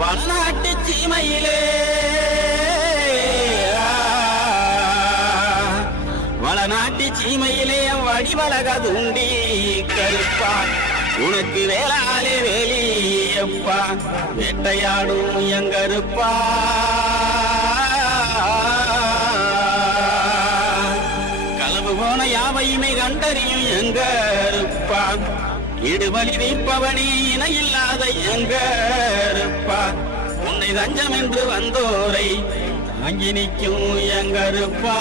வளநாட்டு சீமையிலே வளநாட்டு சீமையிலே வடிவழகதுண்டி கருப்பா உனக்கு வேளாலே வேலியப்பா வேட்டையாடும் எங்கருப்பா களவு போன யாவையுமே கண்டறியும் எங்கருப்பா இடுவழி வைப்பவனே இணையில்லாத எங்கருப்பா உன்னை தஞ்சம் என்று வந்தோரை தாங்கி நிற்கும் எங்கருப்பா